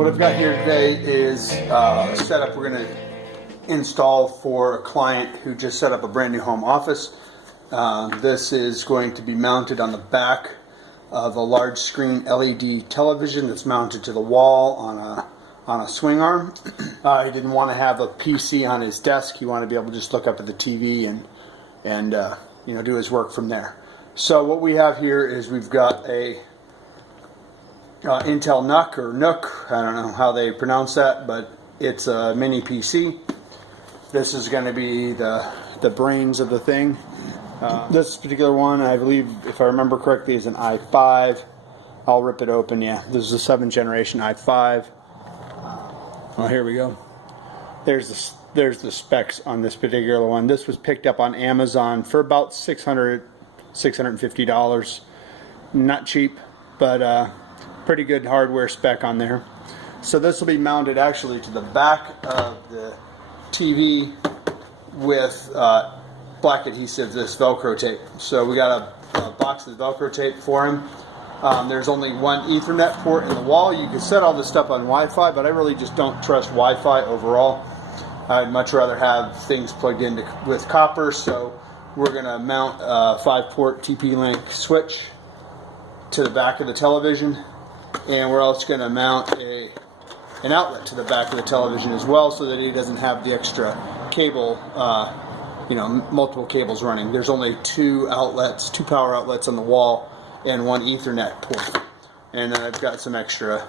What I've got here today is a setup we're going to install for a client who just set up a brand new home office. This is going to be mounted on the back of a large screen LED television that's mounted to the wall on a swing arm. He didn't want to have a PC on his desk. He wanted to be able to just look up at the TV and do his work from there. So what we have here is we've got a Intel NUC or NUC, I don't know how they pronounce that, but it's a mini PC. This is going to be the brains of the thing. This particular one, I believe, if I remember correctly, is an i5. I'll rip it open. Yeah, this is a 7th generation i5. Well, here we go. There's the specs on this particular one. This was picked up on Amazon for about $650. Not cheap, but pretty good hardware spec on there. So this will be mounted actually to the back of the TV with black adhesive, this Velcro tape. So we got a box of Velcro tape for him. There's only one Ethernet port in the wall. You can set all this stuff on Wi-Fi, but I really just don't trust Wi-Fi overall. I'd much rather have things plugged in with copper. So we're going to mount a 5-port TP-Link switch to the back of the television, and we're also going to mount an outlet to the back of the television as well, so that he doesn't have the extra cable, multiple cables running. There's only two power outlets on the wall, and one Ethernet port. And then I've got some extra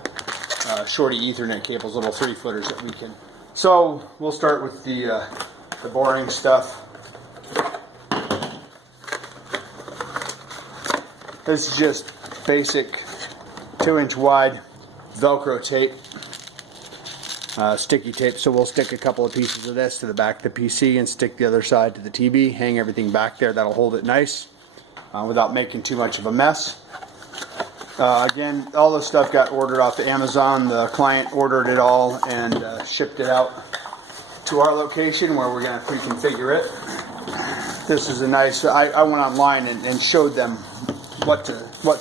shorty Ethernet cables, little 3-footers that we can. So we'll start with the boring stuff. This is just basic 2-inch wide Velcro tape, sticky tape. So we'll stick a couple of pieces of this to the back of the PC and stick the other side to the TV, hang everything back there. That'll hold it nice without making too much of a mess. Again, all this stuff got ordered off of Amazon. The client ordered it all and shipped it out to our location where we're going to pre-configure it. This is a nice, I went online and showed them what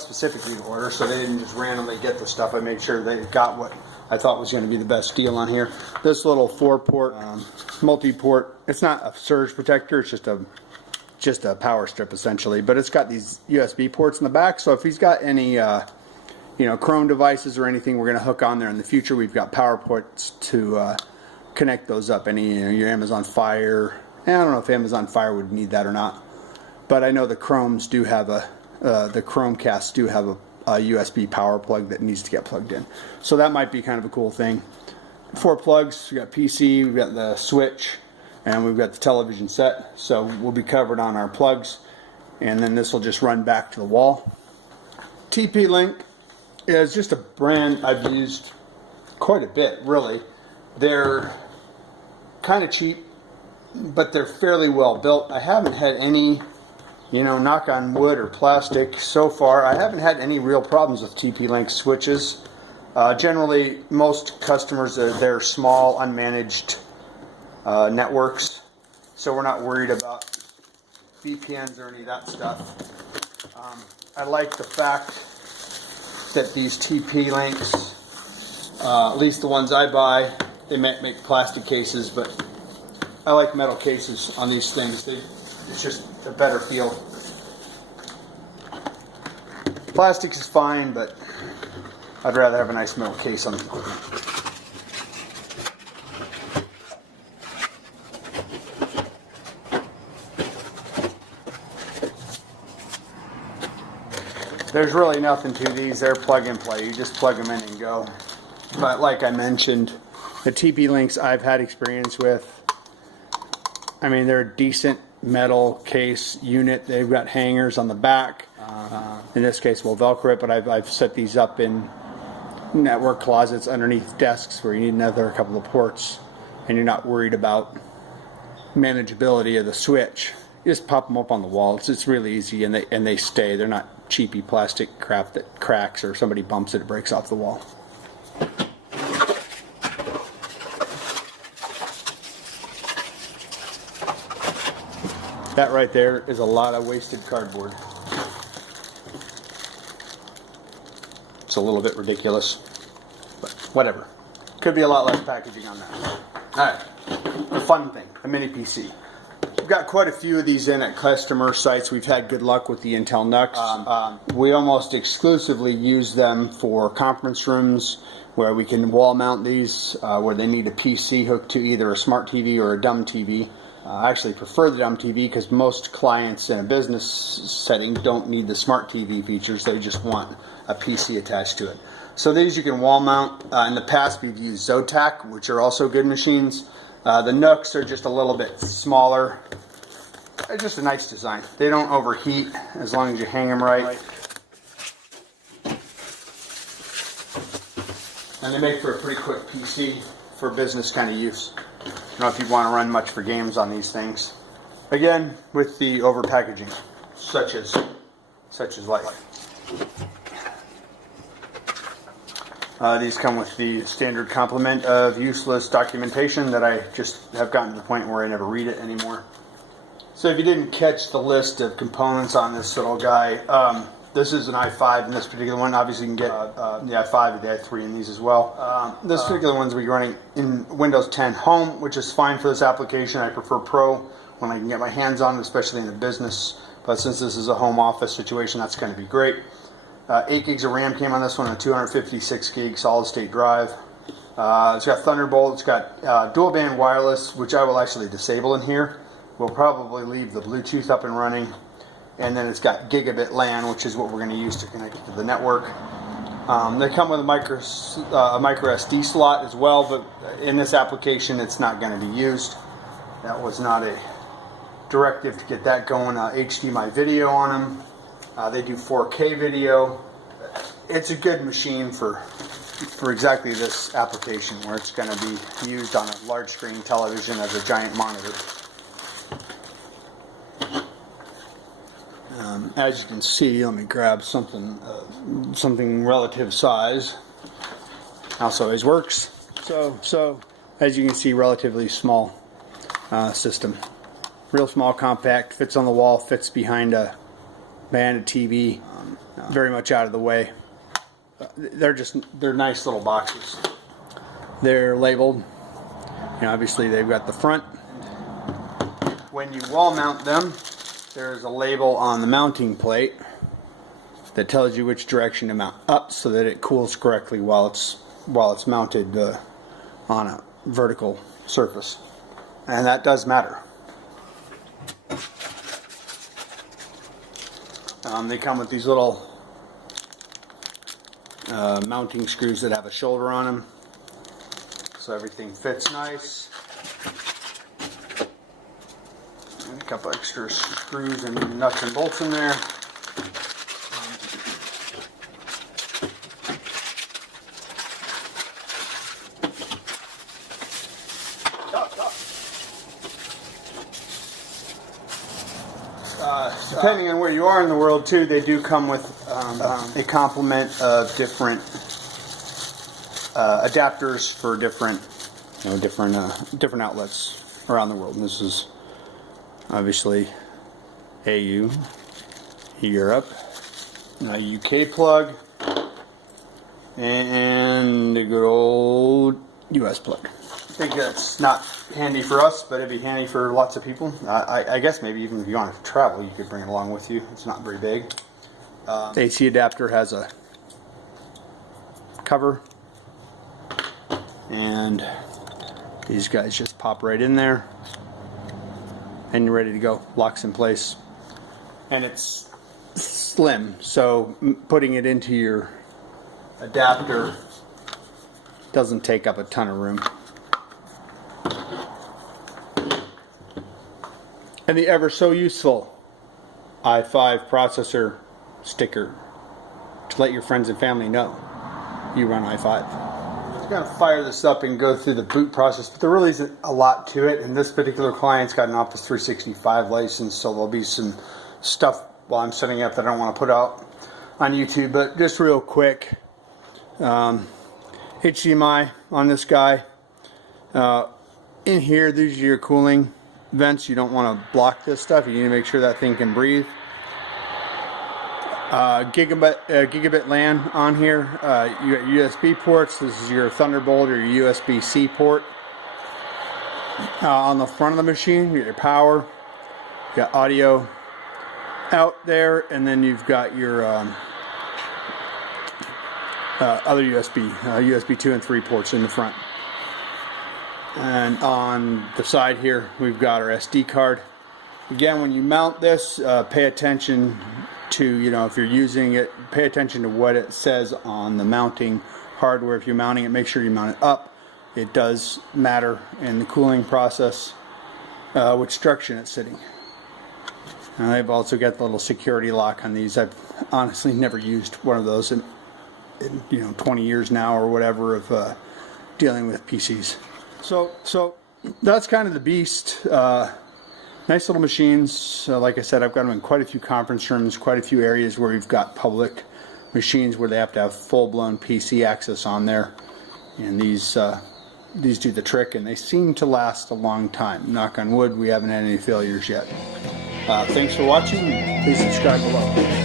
specifically to order, so they didn't just randomly get the stuff. I made sure they got what I thought was going to be the best deal on here. This little 4-port multi-port, it's not a surge protector, it's just a power strip essentially, but it's got these USB ports in the back, so if he's got any Chrome devices or anything we're going to hook on there in the future, we've got power ports to connect those up. Any your Amazon Fire, I don't know if Amazon Fire would need that or not, but I know the Chromes do have the Chromecasts do have a USB power plug that needs to get plugged in. So that might be kind of a cool thing. 4 plugs, we've got PC, we've got the switch, and we've got the television set. So we'll be covered on our plugs, and then this will just run back to the wall. TP-Link is just a brand I've used quite a bit, really. They're kind of cheap, but they're fairly well built. I haven't had any, knock on wood or plastic so far, I haven't had any real problems with TP-Link switches. Generally, most customers, they're small, unmanaged networks, so we're not worried about VPNs or any of that stuff. I like the fact that these TP-Links, at least the ones I buy, they might make plastic cases, but I like metal cases on these things. It's just a better feel. Plastic is fine, but I'd rather have a nice metal case on the equipment. There's really nothing to these. They're plug and play. You just plug them in and go. But like I mentioned, the TP-Links I've had experience with, I mean, they're a decent metal case unit. They've got hangers on the back. In this case, we'll Velcro it, but I've set these up in network closets underneath desks where you need another couple of ports, and you're not worried about manageability of the switch. You just pop them up on the wall. It's really easy, and they stay. They're not cheapy plastic crap that cracks or somebody bumps it, it breaks off the wall. That right there is a lot of wasted cardboard. It's a little bit ridiculous, but whatever. Could be a lot less packaging on that. Alright, the fun thing, the mini PC. We've got quite a few of these in at customer sites. We've had good luck with the Intel NUCs. We almost exclusively use them for conference rooms where we can wall mount these, where they need a PC hooked to either a smart TV or a dumb TV. I actually prefer the dumb TV because most clients in a business setting don't need the smart TV features. They just want a PC attached to it. So these you can wall mount. In the past we've used Zotac, which are also good machines. The NUCs are just a little bit smaller. They're just a nice design. They don't overheat as long as you hang them right. And they make for a pretty quick PC for business kind of use. I don't know if you want to run much for games on these things. Again, with the over packaging, such as life. These come with the standard complement of useless documentation that I just have gotten to the point where I never read it anymore. So if you didn't catch the list of components on this little guy, this is an i5 in this particular one. Obviously you can get the i5 or the i3 in these as well. This particular one's will be running in Windows 10 Home, which is fine for this application. I prefer Pro when I can get my hands on it, especially in a business. But since this is a home office situation, that's going to be great. 8 gigs of RAM came on this one, a 256 gig solid state drive. It's got Thunderbolt, it's got dual band wireless, which I will actually disable in here. We'll probably leave the Bluetooth up and running. And then it's got gigabit LAN, which is what we're going to use to connect it to the network. They come with a micro SD slot as well, but in this application it's not going to be used. That was not a directive to get that going. HDMI video on them. They do 4K video. It's a good machine for exactly this application where it's going to be used on a large screen television as a giant monitor. As you can see, let me grab something relative size. House always works. So as you can see, relatively small system. Real small, compact, fits on the wall, fits behind a TV, very much out of the way. They're nice little boxes. They're labeled. Obviously they've got the front. When you wall mount them, there's a label on the mounting plate that tells you which direction to mount up so that it cools correctly while it's mounted on a vertical surface, and that does matter. They come with these little mounting screws that have a shoulder on them, so everything fits nice. And a couple extra screws and nuts and bolts in there. Depending on where you are in the world, too, they do come with a complement of different adapters for different outlets around the world. And this is obviously AU, Europe, a UK plug, and a good old US plug. I think that's not handy for us, but it'd be handy for lots of people. I guess maybe even if you want to travel, you could bring it along with you. It's not very big. The AC adapter has a cover, and these guys just pop right in there, and you're ready to go. Locks in place, and it's slim, so putting it into your adapter doesn't take up a ton of room. And the ever so useful i5 processor sticker to let your friends and family know you run i5. I'm going to fire this up and go through the boot process, but there really isn't a lot to it. And this particular client's got an Office 365 license, so there'll be some stuff while I'm setting up that I don't want to put out on YouTube. But just real quick, HDMI on this guy. In here, these are your cooling vents. You don't want to block this stuff. You need to make sure that thing can breathe. Gigabit LAN on here. You got USB ports. This is your Thunderbolt or your USB-C port. On the front of the machine, you got your power, you got audio out there, and then you've got your other USB 2 and 3 ports in the front. And on the side here, we've got our SD card. Again, when you mount this, pay attention to, if you're using it, pay attention to what it says on the mounting hardware. If you're mounting it, make sure you mount it up. It does matter in the cooling process which direction it's sitting. And I've also got the little security lock on these. I've honestly never used one of those in 20 years now or whatever of dealing with PCs. So that's kind of the beast. Nice little machines. Like I said, I've got them in quite a few conference rooms, quite a few areas where we've got public machines where they have to have full-blown PC access on there. And these do the trick, and they seem to last a long time. Knock on wood, we haven't had any failures yet. Thanks for watching. Please subscribe below.